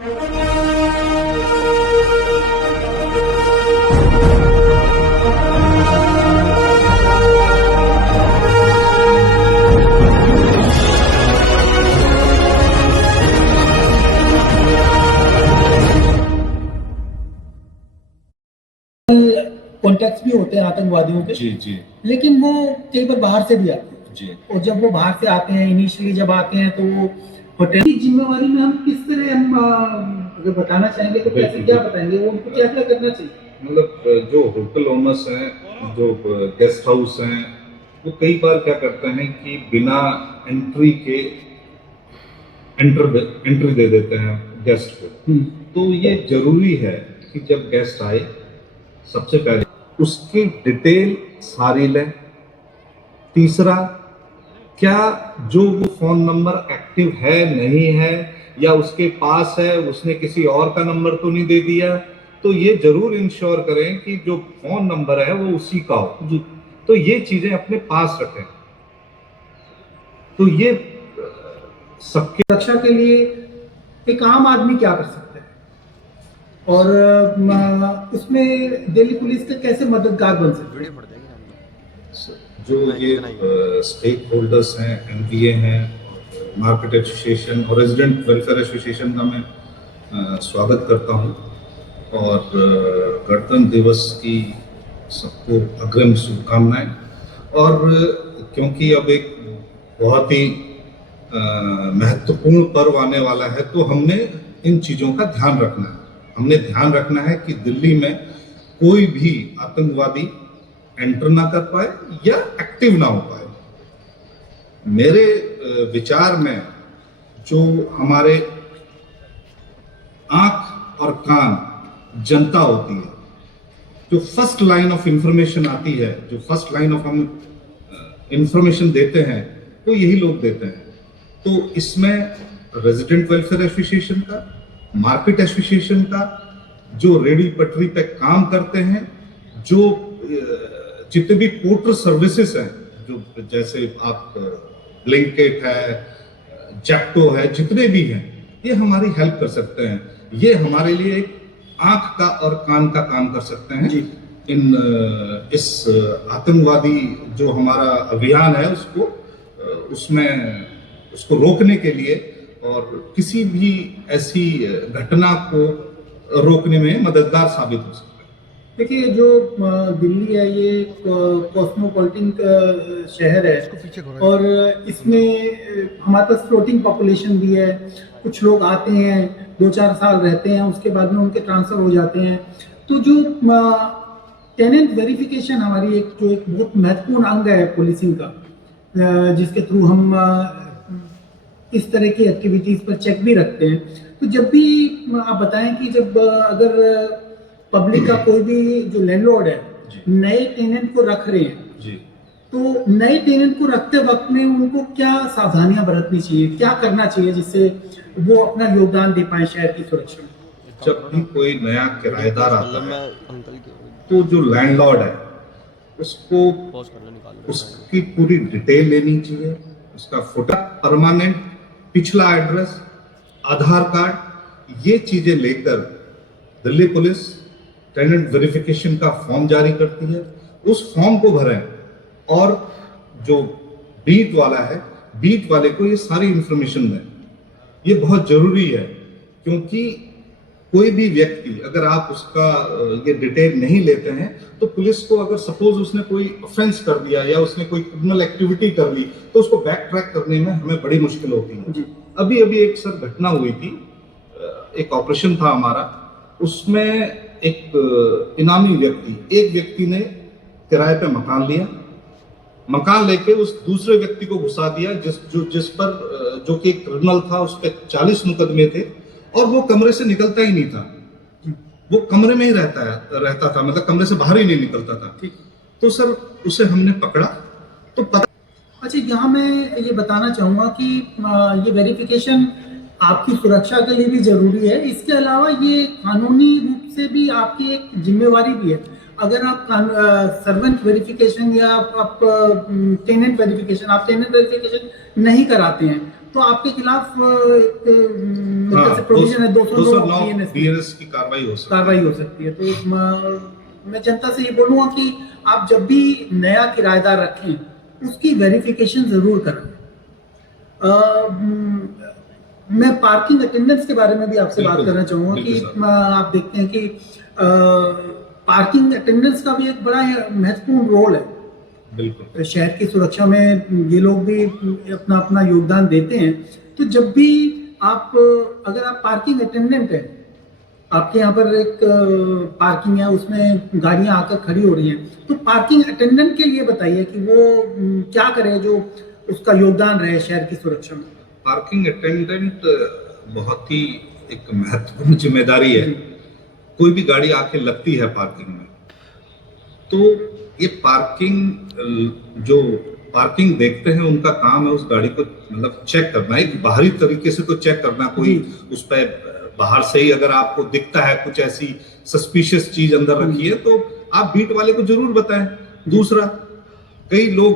Contact भी होते हैं आतंकवादियों के, जी जी लेकिन वो कई बार बाहर से भी आते हैं जी। और जब वो बाहर से आते हैं, इनिशियली जब आते हैं तो वो होटल की जिम्मेवारी में हम किस तरह अगर बताना चाहेंगे तो कैसे क्या बताएंगे, वो उनको क्या क्या करना चाहिए? मतलब जो होटल ओनर्स हैं, जो गेस्ट हाउस हैं, वो कई बार क्या करते हैं कि बिना एंट्री के एंट्री दे देते हैं गेस्ट को। तो ये जरूरी है कि जब गेस्ट आए सबसे पहले उसकी डिटेल सारी लें। तीसरा, क्या जो वो फोन नंबर एक्टिव है नहीं है, या उसके पास है उसने किसी और का नंबर तो नहीं दे दिया, तो ये जरूर इंश्योर करें कि जो फोन नंबर है वो उसी का हो जी। तो ये चीजें अपने पास रखें। तो ये सबके सुरक्षा के लिए एक आम आदमी क्या कर सकता है और इसमें दिल्ली पुलिस का कैसे मददगार बन सकता है? जो ये स्टेक होल्डर्स हैं, एमवीए हैं, मार्केट एसोसिएशन और रेजिडेंट वेलफेयर एसोसिएशन का मैं स्वागत करता हूं। और गणतंत्र दिवस की सबको अग्रिम शुभकामनाएं। और क्योंकि अब एक बहुत ही महत्वपूर्ण पर्व आने वाला है, तो हमने इन चीज़ों का ध्यान रखना है। हमने ध्यान रखना है कि दिल्ली में कोई भी आतंकवादी एंटर ना कर पाए या एक्टिव ना हो पाए। मेरे विचार में जो हमारे आंख और कान जनता होती है, जो फर्स्ट लाइन ऑफ इंफॉर्मेशन आती है, जो फर्स्ट लाइन ऑफ हम इंफॉर्मेशन देते हैं, तो यही लोग देते हैं। तो इसमें रेजिडेंट वेलफेयर एसोसिएशन का, मार्केट एसोसिएशन का, जो रेडी पटरी पे काम करते हैं, जो जितने भी पोर्टल सर्विसेज हैं, जो जैसे आप ब्लिंकिट है, जैक्टो है, जितने भी हैं, ये हमारी हेल्प कर सकते हैं। ये हमारे लिए एक आंख का और कान का काम कर सकते हैं जी। इस आतंकवादी जो हमारा अभियान है उसको रोकने के लिए और किसी भी ऐसी घटना को रोकने में मददगार साबित हो सकता है। देखिए, जो दिल्ली है ये कॉस्मोपॉलिटन शहर है और इसमें हमारे पास फ्लोटिंग पॉपुलेशन भी है। कुछ लोग आते हैं, 2-4 साल रहते हैं, उसके बाद में उनके ट्रांसफ़र हो जाते हैं। तो जो टेनेंट वेरिफिकेशन हमारी एक बहुत महत्वपूर्ण अंग है पुलिसिंग का, जिसके थ्रू हम इस तरह की एक्टिविटीज़ पर चेक भी रखते हैं। तो जब भी आप बताएं कि जब अगर पब्लिक का कोई भी जो लैंडलॉर्ड है नए टेनेंट को रख रहे हैं जी, तो नए टेनेंट को रखते वक्त में उनको क्या सावधानियां बरतनी चाहिए, क्या करना चाहिए जिससे वो अपना योगदान दे पाए शहर की सुरक्षा में? जब भी कोई नया किराएदार आता है, तो जो लैंडलॉर्ड है उसको उसकी पूरी डिटेल लेनी चाहिए, उसका फोटो, परमानेंट पिछला एड्रेस, आधार कार्ड, ये चीजें लेकर दिल्ली पुलिस टेनेंट वेरिफिकेशन का फॉर्म जारी करती है। उस फॉर्म को भरें और जो बीट वाला है, बीट वाले को ये सारी इंफॉर्मेशन दें। ये बहुत जरूरी है, क्योंकि कोई भी व्यक्ति अगर आप उसका ये डिटेल नहीं लेते हैं, तो पुलिस को अगर सपोज उसने कोई ऑफेंस कर दिया या उसने कोई क्रिमिनल एक्टिविटी कर ली, तो उसको बैक ट्रैक करने में हमें बड़ी मुश्किल होती है। अभी एक सर घटना हुई थी, एक ऑपरेशन था हमारा, उसमें एक इनामी व्यक्ति, एक व्यक्ति ने किराए पे मकान लिया, मकान लेके उस दूसरे व्यक्ति को घुसा दिया जिस पर जो कि क्रिमिनल था, उस पर 40 मुकदमे थे और वो कमरे से निकलता ही नहीं था। वो कमरे में ही रहता था, मतलब कमरे से बाहर ही नहीं निकलता था। तो सर उसे हमने पकड़ा तो पता। अच्छा, यहाँ मैं ये बताना चाहूँगा कि ये वेरिफिकेशन आपकी सुरक्षा के लिए भी जरूरी है, इसके अलावा ये कानूनी रूप से भी आपकी एक जिम्मेवारी भी है। अगर आप सर्वेंट वेरिफिकेशन या आप टेनेंट वेरिफिकेशन नहीं कराते हैं, तो आपके खिलाफ एक मेरे ख्याल से प्रोविजन है 209 BNS की कार्रवाई हो सकती है। तो मैं जनता से ये बोलूँगा कि आप जब भी नया किराएदार रखें उसकी वेरिफिकेशन जरूर करें। मैं पार्किंग अटेंडेंस के बारे में भी आपसे बात करना चाहूँगा कि आप देखते हैं कि पार्किंग अटेंडेंस का भी एक बड़ा महत्वपूर्ण रोल है। बिल्कुल, शहर की सुरक्षा में ये लोग भी अपना अपना योगदान देते हैं। तो जब भी आप अगर आप पार्किंग अटेंडेंट हैं, आपके यहाँ पर एक पार्किंग है, उसमें गाड़ियां आकर खड़ी हो रही हैं, तो पार्किंग अटेंडेंट के लिए बताइए कि वो क्या करे जो उसका योगदान रहे शहर की सुरक्षा में। पार्किंग अटेंडेंट बहुत ही एक महत्वपूर्ण जिम्मेदारी है। कोई भी गाड़ी आके लगती है पार्किंग में, तो ये पार्किंग देखते हैं, उनका काम है उस गाड़ी को मतलब चेक करना, एक बाहरी तरीके से तो चेक करना, कोई उस पर बाहर से ही अगर आपको दिखता है कुछ ऐसी सस्पिशियस चीज अंदर रखी है तो आप बीट वाले को जरूर बताएं। दूसरा, कई लोग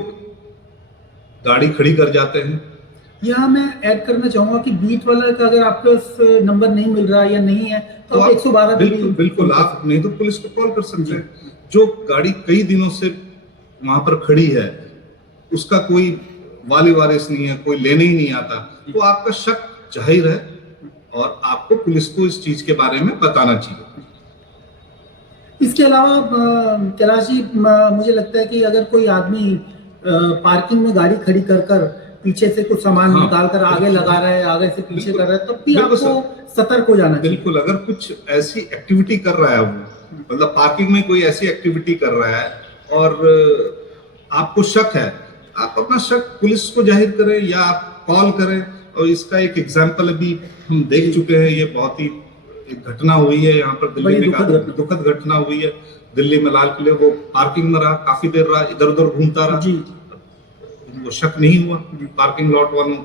गाड़ी खड़ी कर जाते हैं। यहाँ मैं ऐड करना चाहूंगा कि बीट वाला का अगर आपके पास नंबर नहीं मिल रहा या नहीं है तो आप 112 बिल्कुल आप नहीं तो पुलिस को कॉल कर सकते हैं। जो गाड़ी कई दिनों से वहां पर खड़ी है, उसका कोई वाली वारिस नहीं है, कोई लेने ही नहीं आता, तो आपका शक जाहिर है और आपको पुलिस को इस चीज के बारे में बताना चाहिए। इसके अलावा कैलाश जी, मुझे लगता है कि अगर कोई आदमी पार्किंग में गाड़ी खड़ी कर पीछे से कुछ सामान निकाल कर आगे लगा रहा है, आगे से पीछे कर रहा है, तब भी आपको सतर्क हो जाना चाहिए। बिल्कुल, अगर कुछ ऐसी एक्टिविटी कर रहा है वो, मतलब पार्किंग में कोई ऐसी एक्टिविटी कर रहा है और आपको शक है, आप अपना शक पुलिस को जाहिर करें या आप कॉल करें। और इसका एक एग्जाम्पल अभी हम देख चुके हैं, ये बहुत ही एक घटना हुई है यहाँ पर दिल्ली में, दुखद घटना हुई है दिल्ली में। लाल किले वो पार्किंग में रहा, काफी देर रहा, इधर उधर घूमता रहा, वो शक नहीं हुआ पार्किंग लॉट वालों।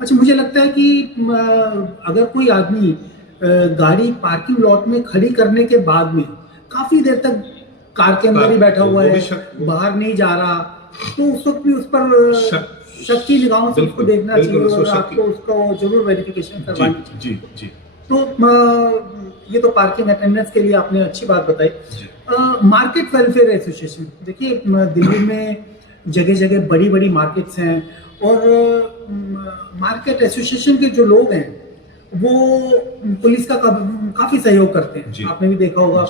अच्छा, मुझे लगता है कि अगर कोई आदमी गाड़ी पार्किंग लॉट में खड़ी करने के बाद में काफी देर तक कार के अंदर ही बैठा हुआ है, बाहर नहीं जा रहा, तो उस वक्त भी उस पर शक की निगाहों से उसको देखना चाहिए और आपको उसको जरूर वेरिफिकेशन करवानी चाहिए। जी। तो ये तो पार्किंग अटेंडेंस के लिए आपने अच्छी बात बताई। मार्केट वेलफेयर एसोसिएशन, देखिए दिल्ली में जगह जगह बड़ी बड़ी मार्केट्स हैं और मार्केट एसोसिएशन के जो लोग हैं वो पुलिस का काफी सहयोग करते हैं। आपने भी देखा होगा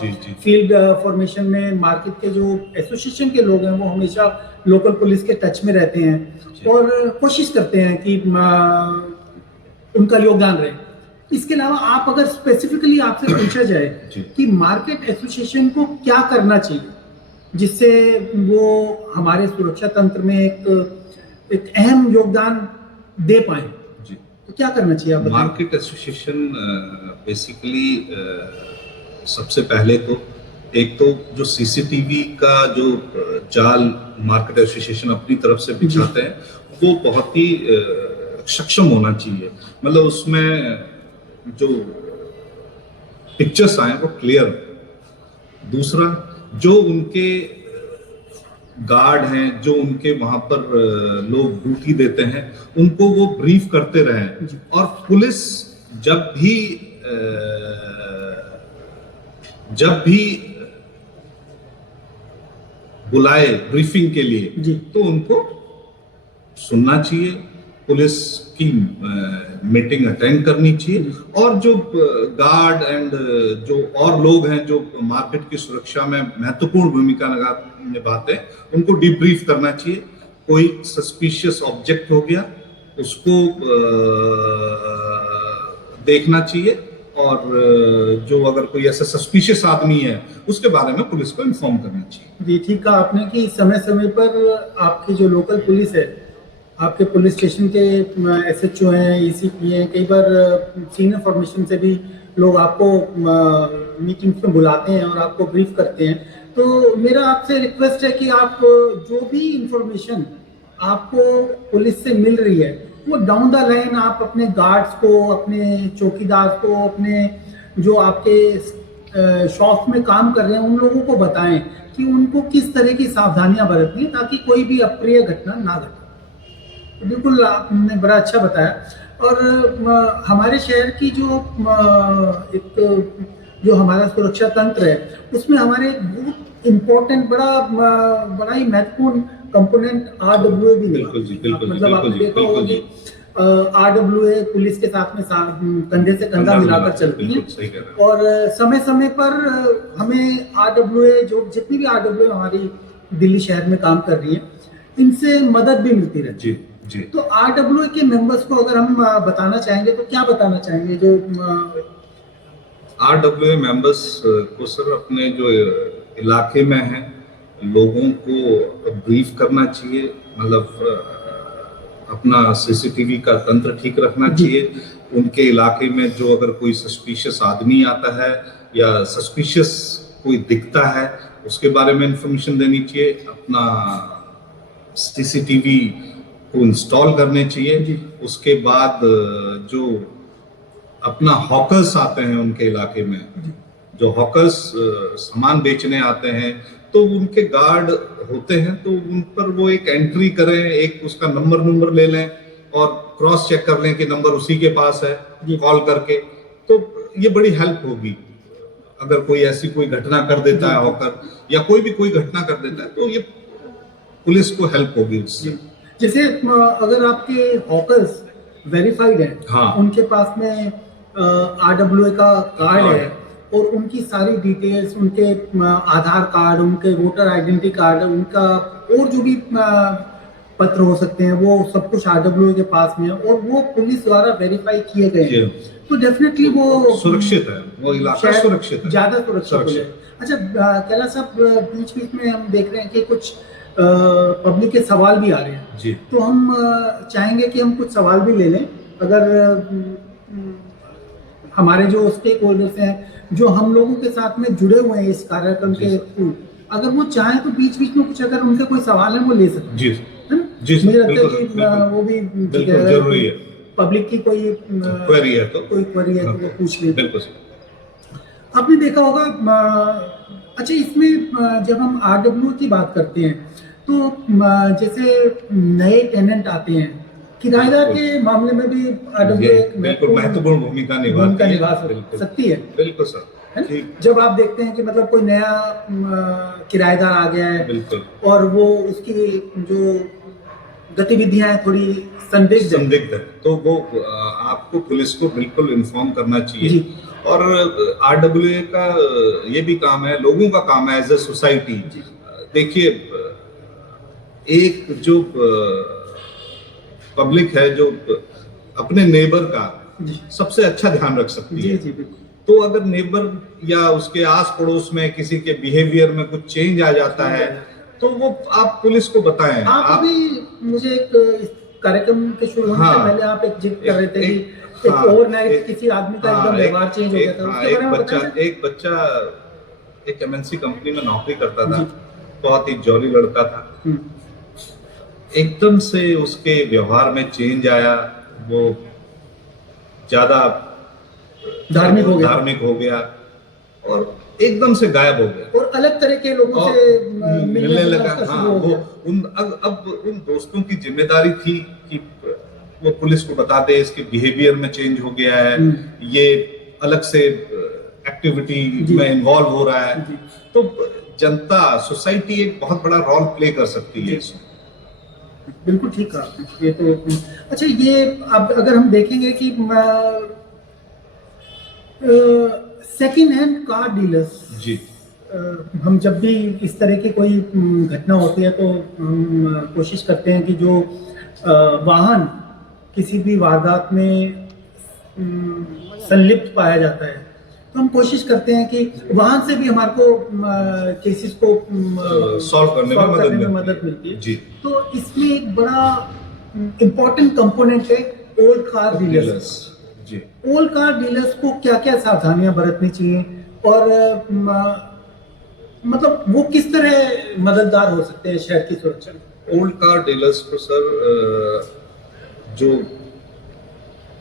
फील्ड फॉर्मेशन में मार्केट के जो एसोसिएशन के लोग हैं वो हमेशा लोकल पुलिस के टच में रहते हैं और कोशिश करते हैं कि उनका योगदान रहे। इसके अलावा आप अगर स्पेसिफिकली आपसे पूछा जाए कि मार्केट एसोसिएशन को क्या करना चाहिए जिससे वो हमारे सुरक्षा तंत्र में एक अहम योगदान दे पाए, तो क्या करना चाहिए आप बताएं? मार्केट एसोसिएशन बेसिकली सबसे पहले तो एक तो जो सीसीटीवी का जो जाल मार्केट एसोसिएशन अपनी तरफ से बिछाते हैं वो बहुत ही सक्षम होना चाहिए। मतलब उसमें जो पिक्चर्स आए वो क्लियर। दूसरा, जो उनके गार्ड हैं, जो उनके वहां पर लोग ड्यूटी देते हैं, उनको वो ब्रीफ करते रहें। और पुलिस जब भी बुलाए ब्रीफिंग के लिए तो उनको सुनना चाहिए, पुलिस की मीटिंग अटेंड करनी चाहिए और जो गार्ड एंड जो और लोग हैं जो मार्केट की सुरक्षा में महत्वपूर्ण भूमिका निभाते हैं उनको डिब्रीफ करना चाहिए। कोई सस्पिशियस ऑब्जेक्ट हो गया उसको देखना चाहिए और जो अगर कोई ऐसा सस्पिशियस आदमी है उसके बारे में पुलिस को इन्फॉर्म करना चाहिए। जी, ठीक कहा आपने कि समय समय पर आपकी जो लोकल पुलिस है, आपके पुलिस स्टेशन के एसएचओ हैं, ईसीपी हैं, कई बार सीनियर फॉर्मेशन से भी लोग आपको मीटिंग्स में बुलाते हैं और आपको ब्रीफ करते हैं। तो मेरा आपसे रिक्वेस्ट है कि आप जो भी इंफॉर्मेशन आपको पुलिस से मिल रही है वो डाउन द लाइन आप अपने गार्ड्स को, अपने चौकीदार को, अपने जो आपके शॉप में काम कर रहे हैं उन लोगों को बताएं कि उनको किस तरह की सावधानियां बरतनी है ताकि कोई भी अप्रिय घटना ना घटे। बिल्कुल आपने बड़ा अच्छा बताया। और हमारे शहर की जो एक जो हमारा सुरक्षा तंत्र है उसमें हमारे एक बहुत इम्पोर्टेंट बड़ा ही महत्वपूर्ण कंपोनेंट RWA भी बिल्कुल जी, बिल्कुल जी, मतलब बिल्कुल आपने जी, देखा होगा बिल्कुल कि जी। RWA पुलिस के साथ में कंधे से कंधा मिलाकर चलती है। बिल्कुल सही कह रहे हैं। और समय समय पर हमें RWA जो जितनी भी RWA हमारी दिल्ली शहर में काम कर रही है इनसे मदद भी मिलती रहती जी है। जी। तो RWA के मेंबर्स को अगर हम बताना चाहेंगे तो क्या बताना चाहेंगे जो RWA मेंबर्स को सर अपने जो इलाके में हैं लोगों को ब्रीफ करना चाहिए, मतलब अपना सीसीटीवी का तंत्र ठीक रखना जी। चाहिए। उनके इलाके में जो अगर कोई सस्पिशियस आदमी आता है या सस्पिशियस कोई दिखता है उसके बारे में इंफॉर्मेशन देनी चाहिए। अपना सीसीटीवी को इंस्टॉल करने चाहिए। जी। उसके बाद जो अपना हॉकर्स आते हैं उनके इलाके में, जो हॉकर्स सामान बेचने आते हैं तो उनके गार्ड होते हैं तो उन पर वो एक एंट्री करें, एक उसका नंबर ले लें और क्रॉस चेक कर लें कि नंबर उसी के पास है कॉल करके। तो ये बड़ी हेल्प होगी। अगर कोई ऐसी कोई घटना कर देता है हॉकर या कोई भी कोई घटना कर देता है तो ये पुलिस को हेल्प होगी उससे। जैसे अगर आपके हॉकर्स वेरीफाइड है, हाँ। उनके पास में RWA का कार्ड है और उनकी सारी डिटेल्स, उनके आधार कार्ड, उनके वोटर आइडेंटिटी कार्ड, उनका और जो भी पत्र हो सकते हैं वो सब कुछ RWA के पास में है और वो पुलिस द्वारा वेरीफाई किए गए हैं तो डेफिनेटली वो सुरक्षित है, वो इलाका सुरक्षित है, ज्यादा सुरक्षित है। अच्छा कैलाश साहब, बीच बीच में हम देख रहे हैं कि कुछ पब्लिक के सवाल भी आ रहे हैं जी। तो हम चाहेंगे कि हम कुछ सवाल भी ले लें। अगर हमारे जो स्टेक होल्डर्स हैं जो हम लोगों के साथ में जुड़े हुए हैं इस कार्यक्रम के थ्रू, अगर वो चाहें तो बीच बीच में कुछ अगर उनके कोई सवाल है वो ले सकते हैं। जी है ना? जी, मुझे लगता है बिल्कुल, कि वो भी बिल्कुल जरूरी है। पब्लिक की कोई क्वेरी है तो वो पूछ ले। बिल्कुल। आपने देखा होगा अच्छा इसमें जब हम RWA की बात करते हैं तो जैसे नए टेनेंट आते हैं, किराएदार के मामले में भी RWA बिल्कुल महत्वपूर्ण भूमिका निभा सकती है। बिल्कुल सर। जब आप देखते हैं कि मतलब कोई नया किराएदार आ गया है बिल्कुल और वो उसकी जो गतिविधियां हैं थोड़ी संदिग्ध है तो वो आपको पुलिस को बिल्कुल इन्फॉर्म करना चाहिए। और RWA का ये भी काम है, लोगों का काम है एज ए सोसाइटी। देखिए एक जो पब्लिक है जो अपने नेबर का सबसे अच्छा ध्यान रख सकती है। तो अगर नेबर या उसके आस पड़ोस में किसी के बिहेवियर में कुछ चेंज आ जाता है तो वो आप पुलिस को बताएं। आप अभी मुझे एक कार्यक्रम के शुरू होने से पहले आप एक जिक्र कर रहे थे कि एक ओवरनाइट किसी आदमी का एकदम व्यवहार चेंज हो गया था। उसके बारे में बताएं। एक बच्चा एक MNC कंपनी में नौकरी करता था, बहुत ही जॉली लड़का था। एकदम से उसके व्यवहार में चेंज आया, वो ज्यादा धार्मिक हो गया और एकदम से गायब हो गया और अलग तरह के लोगों से मिलने लगा। हाँ, वो अब उन दोस्तों की जिम्मेदारी थी कि वो पुलिस को बता दे इसके बिहेवियर में चेंज हो गया है, ये अलग से एक्टिविटी में इन्वॉल्व हो रहा है। तो जनता, सोसाइटी एक बहुत बड़ा रोल प्ले कर सकती है इसमें। बिल्कुल ठीक कहा ये तो। अच्छा ये अब अगर हम देखेंगे कि सेकेंड हैंड कार डीलर्स जी, हम जब भी इस तरह की कोई घटना होती है तो हम कोशिश करते हैं कि जो वाहन किसी भी वारदात में संलिप्त पाया जाता है तो हम कोशिश करते हैं कि वाहन से भी हमारे को केसेस को सॉल्व करने में मदद मिलती है जी। तो इसमें एक बड़ा इम्पोर्टेंट कंपोनेंट है old car dealers. Old car dealers को क्या क्या सावधानियां बरतनी चाहिए और मतलब वो किस तरह मददगार हो सकते हैं शहर की सुरक्षा में? ओल्ड कार डीलर्स को सर जो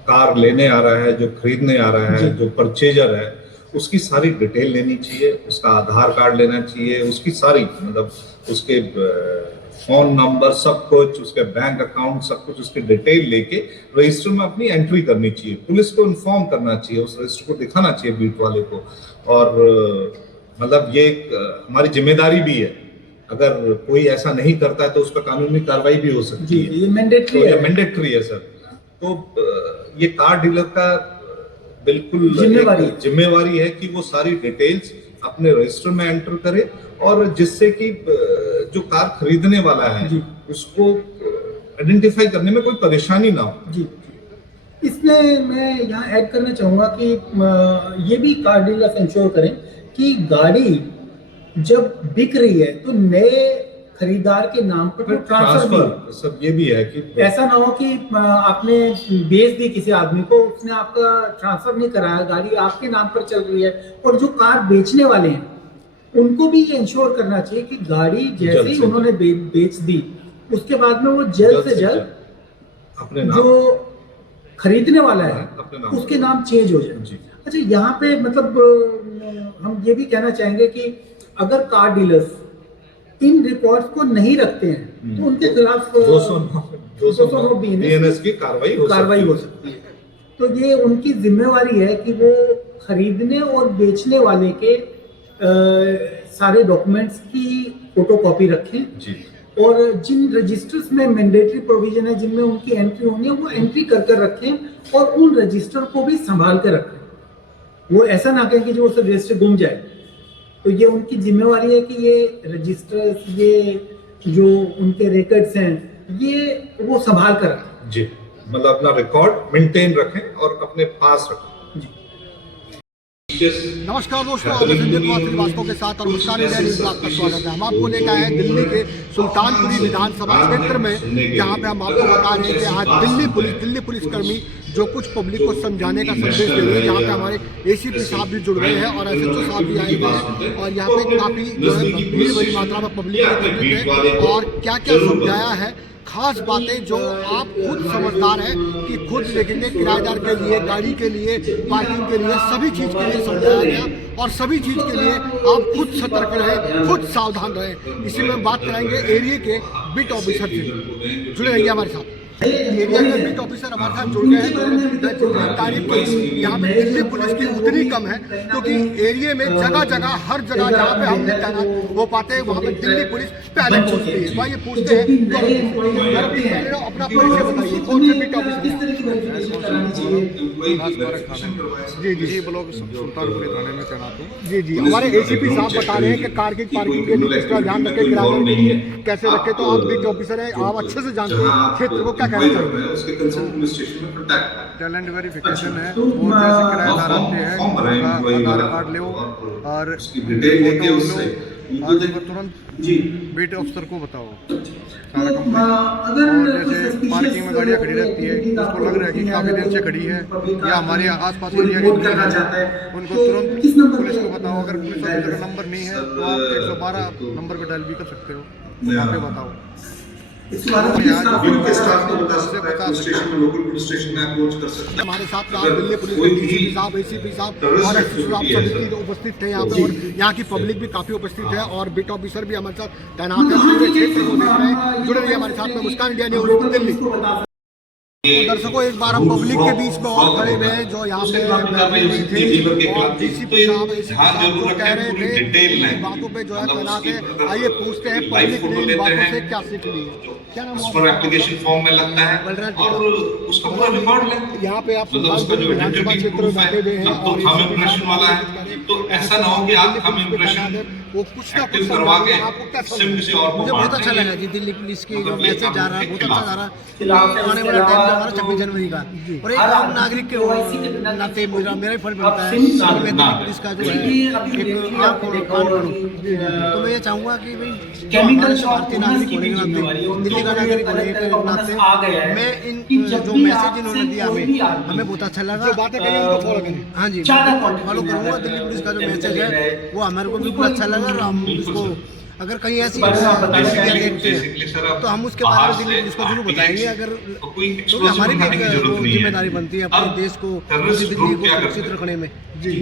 कार लेने आ रहा है, जो खरीदने आ रहा है, जो परचेजर है, उसकी सारी डिटेल लेनी चाहिए, उसका आधार कार्ड लेना चाहिए, उसकी सारी मतलब उसके फोन नंबर सब कुछ, उसके बैंक अकाउंट सब कुछ, उसकी डिटेल लेके रजिस्टर में अपनी एंट्री करनी चाहिए। पुलिस को इन्फॉर्म करना चाहिए, उस रजिस्टर को दिखाना चाहिए बीट वाले को। और मतलब ये एक हमारी जिम्मेदारी भी है। अगर कोई ऐसा नहीं करता है तो उस पर कानूनी कार्रवाई भी हो सकती है। ये मैंडेटरी है, मैंडेटरी है सर। तो ये कार डीलर का बिल्कुल जिम्मेवारी है कि वो सारी डिटेल्स अपने रजिस्टर में एंटर करे, और जिससे कि जो कार खरीदने वाला है उसको आइडेंटिफाई करने में कोई परेशानी ना हो। जी, इसमें मैं यहाँ ऐड करना चाहूँगा कि ये भी कार डीलर्स इंश्योर करें कि गाड़ी जब बिक रही है तो नए खरीदार के नाम पर ट्रांसफर सब ये भी है कि ऐसा ना हो कि आपने बेच दी किसी आदमी को, उसने आपका ट्रांसफर नहीं कराया, गाड़ी आपके नाम पर चल रही है, और जो कार बेचने वाले हैं उनको भी ये इंश्योर करना चाहिए कि गाड़ी जैसे ही उन्होंने बेच दी उसके बाद में वो जल्द से जल्द अपने जो खरीदने वाला है उसके नाम चेंज हो जाए। अच्छा, यहाँ पे मतलब हम ये भी कहना चाहेंगे कि अगर कार डीलर्स इन रिकॉर्ड्स को नहीं रखते हैं तो उनके खिलाफ 209 बीएनएस की कार्रवाई हो सकती है। तो ये उनकी जिम्मेवारी है कि वो खरीदने और बेचने वाले के सारे डॉक्यूमेंट्स की फोटोकॉपी रखें जी। और जिन रजिस्टर्स में मैंडेटरी प्रोविजन है, जिनमें उनकी एंट्री होनी है, वो एंट्री कर रखें और उन रजिस्टर को भी संभाल कर रखें। वो ऐसा ना कहें कि जो उस रजिस्टर गुम जाए। तो ये उनकी जिम्मेवारी है कि ये रजिस्टर्स, ये जो उनके रिकॉर्ड्स हैं, ये वो संभाल कर रखें जी। मतलब अपना रिकॉर्ड मेंटेन रखें और अपने पास रखें जी। नमस्कार दोस्तों, आप संजय कुमार श्रीवास्तव के साथ और मुस्कान इंडिया न्यूज़ में आपका स्वागत है। हम आपको लेकर आए हैं दिल्ली के सुल्तानपुरी विधानसभा क्षेत्र में, जहां पे हम आपको बता रहे हैं कि आज दिल्ली पुलिसकर्मी जो कुछ पब्लिक को समझाने का संदेश दे रहे हैं, जहाँ पे हमारे एसीपी साहब भी जुड़ गए हैं और एसएचओ साहब भी आए हुए हैं, और यहाँ पे काफ़ी जो है भीड़ बड़ी मात्रा में पब्लिक है और क्या क्या समझाया है, खास बातें जो आप खुद समझदार हैं कि खुद देखेंगे। किराएदार के लिए, गाड़ी के लिए, पार्किंग के लिए, सभी चीज़ के लिए समझाया गया और सभी चीज़ के लिए आप खुद सतर्क रहें, खुद सावधान रहें। इसी में बात कराएंगे एरिया के बीट ऑफिसर से। जुड़े रहिए हमारे साथ। एरिया के बीट ऑफिसर हमारे साथ जुड़ गए हैं। तारीफ की यहाँ पे दिल्ली पुलिस की उतनी कम है क्योंकि एरिया में जगह जगह हर जगह जहाँ पे हम तैनात हो पाते हैं वहाँ पे दिल्ली पुलिस पहले पहुँचती है। भाई ये पूछते हैं तो अपना परिचय बताइए, कौन से बीट ऑफिसर? जी ब्लॉक सुल्तानपुरी थाने में तैनात हूँ। जी हमारे एसीपी साहब बता रहे हैं कि कार की पार्किंग के लिए किस तरह ध्यान रखें, किराएदार के लिए कैसे रखें। तो आप बीट ऑफिसर हैं, आप अच्छे से जानते हैं क्षेत्र को, क्या टैलेंट वेरिफिकेशन है, और जैसे किराएदार आते हैं उनका आधार कार्ड लो और फोटो लो और तुरंत बीट ऑफिसर को बताओ सारा कंप्लीट। और जैसे पार्किंग में गाड़ियाँ खड़ी रहती है, उसको लग रहा है कि काफ़ी दिन से खड़ी है या हमारे आसपास एरिया के उनको तुरंत पुलिस को बताओ। अगर पुलिस ऑफिसर का नंबर नहीं है तो आप 112 नंबर पर डायल भी कर सकते हो, वहाँ पे बताओ। हमारे साथ दिल्ली पुलिस के डीसीपी साहब, एसीपी साहब और एसएसपी साहब सभी उपस्थित थे यहाँ पे, और यहाँ की पब्लिक भी काफी उपस्थित है और बीट ऑफिसर भी हमारे साथ तैनात है। पूरे क्षेत्र को देख रहे हैं, जुड़े रहिए हमारे साथ में मुस्कान इंडिया न्यूज़ दिल्ली। दर्शकों, एक बार हम पब्लिक के बीच में और खड़े हुए हैं जो यहाँ पे और डीसीपी साहब, एसीपी साहब जो कह रहे थे बातों पे जो है तैनात है। आइए पूछते हैं पब्लिक ने इन बातों से क्या सीख ली है। क्या नाम है? एप्लीकेशन फॉर्म में लगता है और उसका पूरा रिकॉर्ड लें। यहाँ पे आप विधानसभा क्षेत्र में बैठे हुए हैं और हम इम्प्रेशन वाला है, तो ऐसा ना हो कि आप हम इम्प्रेशन वो कुछ ना कुछ करवा के किसी और को। मुझे बहुत अच्छा लगा जी दिल्ली पुलिस की जो मैसेज जा रहा है, बहुत अच्छा जा रहा है। आने वाला टाइम हमारा 26 जनवरी का, और एक आम नागरिक के नाते मेरा भी फर्ज बनता है कि मैं दिल्ली पुलिस का जो है काम करूँ। तो मैं ये चाहूँगा कि भाई भारतीय नागरिक होने के नाते, दिल्ली का नागरिक होने के नाते मैं इन जो मैसेज इन्होंने दिया हमें बहुत अच्छा लगा। हाँ जी, फॉलो करूँगा। दिल्ली पुलिस का जो मैसेज है वो हमारे को बिल्कुल अच्छा लगा और हम उसको अगर कहीं ऐसी गतिविधियां देखते हैं बेसिकली सर अब तो हम उसके बारे में बाहर दिल्ली पुलिस को जरूर से बताएंगे। अगर तो कोई क्योंकि एक्सप्लोसिव हमारी भी बनाने की जरूरत एक नहीं है। जिम्मेदारी बनती है अपने अब देश को, terrorist दिल्ली group को क्या सुरक्षित करते हैं? रखने में। जी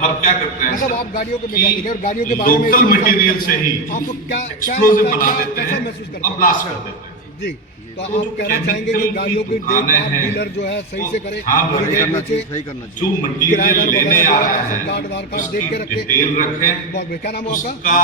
अब क्या करते हैं मतलब सर? आप गाड़ियों के कि मैकेनिक और गाड़ियों के बारे में लोकल मटेरियल से ही आपको क्या एक्सप्लोसिव बना देते कैसा हैं, महसूस करते अब हैं? ब्लास्ट कर देते हैं। जी, तो आप कहना चाहेंगे कि गाड़ियों की डीलर जो है सही से करे, हाँ, और ये करना नीचे चाहिए, सही करना जो चाहिए। मटेरियल किराएदार लेने वगैरह आ जो है, रहे हैं कार्ड वार कार्ड देख के रखे। डिटेल रखें, क्या नाम है आपका? उसका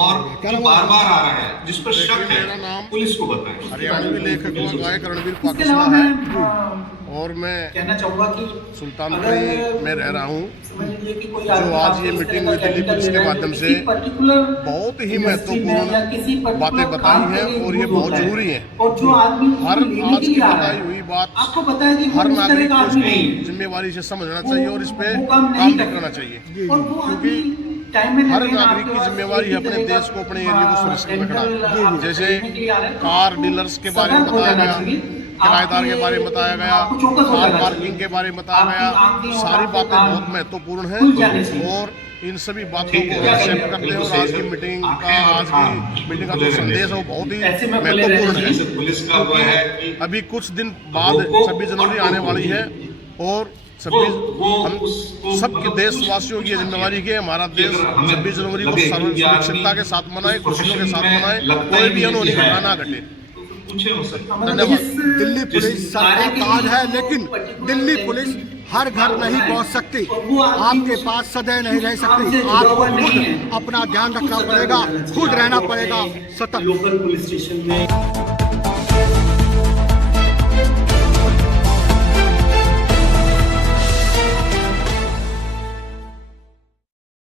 और जो बार बार आ रहा है जिस पर शक मेरा है नाम पुलिस को बताएं। हरियाणवी लेखक व गायक रणवीर इसके अलावा पाकिस्तान मैं है और मैं कहना चाहूँगा कि सुल्तानपुरी में रह रहा हूँ। समझ लीजिए कि कोई जो आज ये मीटिंग हुई दिल्ली पुलिस के माध्यम से बहुत ही महत्वपूर्ण बातें बताई हैं और ये बहुत जरूरी है। और जो आदमी हर लेने आज के की लिए आ रहा बताई है, हुई बात आपको पता है कि वो हर उस तरह नागरिक का को आदमी इसको नहीं है। जिम्मेवारी से समझना चाहिए और इस पे वो काम नहीं भी करता। करना चाहिए। और वो आदमी क्योंकि टाइम में हर लगेगा, नागरिक आपके की पास जिम्मेवारी है एक ही अपने तरह देश को, अपने का, एरिया को सुरक्षित डेंटल रखना। आप जैसे देखने के लिए आ रहे हैं, तो कार डीलर्स के बारे में सतर्क हो बताया जाना गया, चाहिए। किराएदार के बारे में बताया गया, आपको चौकस हो कार जाना पार्किंग चाहिए। के बारे में बताया आपकी गया। आंखें और सारी आपके बातें कान बहुत महत्वपूर्ण खुल जाने हैं चाहिए। और इन सभी बातों ठीक को है, एक्सेप्ट करते हैं। और आज की मीटिंग का जो संदेश है वो बहुत ही ऐसे में खुले रहने महत्वपूर्ण चाहिए। है। पुलिस का वो है कि अभी कुछ दिन बाद 26 जनवरी आने वाली है और 26 हम सबके देशवासियों की ये जिम्मेवारी की है हमारा देश 26 जनवरी को सुरक्षितता के साथ मनाए, खुशियों के साथ मनाए, कोई भी अनहोनी घटना ना घटे। पूछे मुझसे धन्यवाद। दिल्ली पुलिस सर का ताज है, लेकिन दिल्ली पुलिस हर घर नहीं पहुंच सकती, आपके पास सदैव नहीं रह सकती। आपको खुद अपना ध्यान रखना पड़ेगा, खुद रहना पड़ेगा सतर्क। लोकल पुलिस स्टेशन में